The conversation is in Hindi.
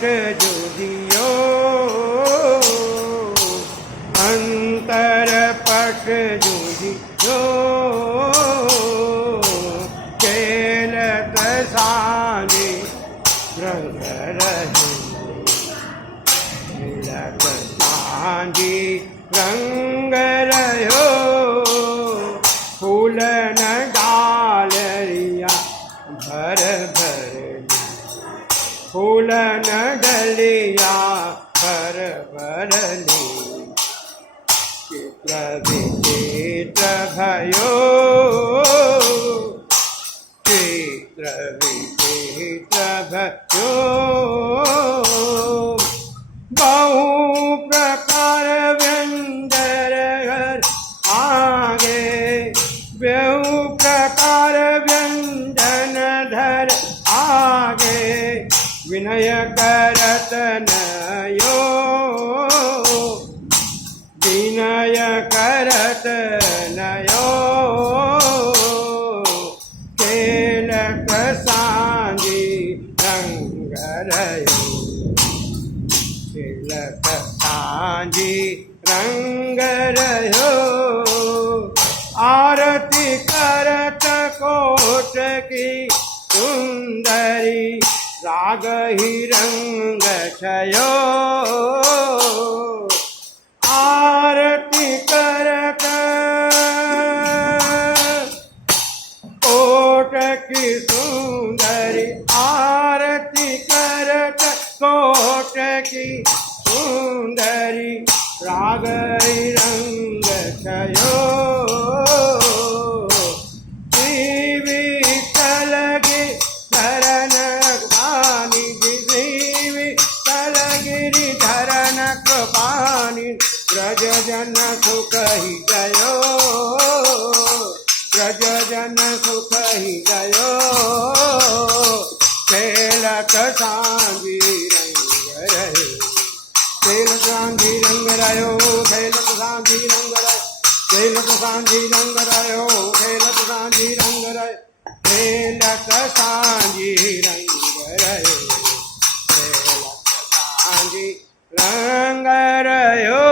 पट जुदियो अंतर पट जुदियो खेलत सांझी रंग रहे खेलत सांझी रंग रहो फूल न डालिया भर भर फूल न डलिया भर भर चित्र विचित्र भयो चित्र विचित्र भयो बहु प्रकार व्यंजन घर आगे बहु प्रकार व्यंजन धर आगे विनय करत नयो विनय करत नयो खेलत सांझी रंग रयो खेलत सांझी रंग रयो आरती करत कोट की सुंदरी राग ही रंग छयो आरती करत कोट की सुंदरी आरती करत कोट की सुंदरी राग ही रंग छयो ब्रज जन सुख ही गयो ब्रज जन सुख ही गयो खेलत सांझी रंग रहे खेलत सांझी रंग रहो खेलत सांझी रंग रहे खेलत सांझी रंग रहो खेलत सांझी रंग रहे खेलत सांझी रंग रहे खेलत सांझी रंग रहो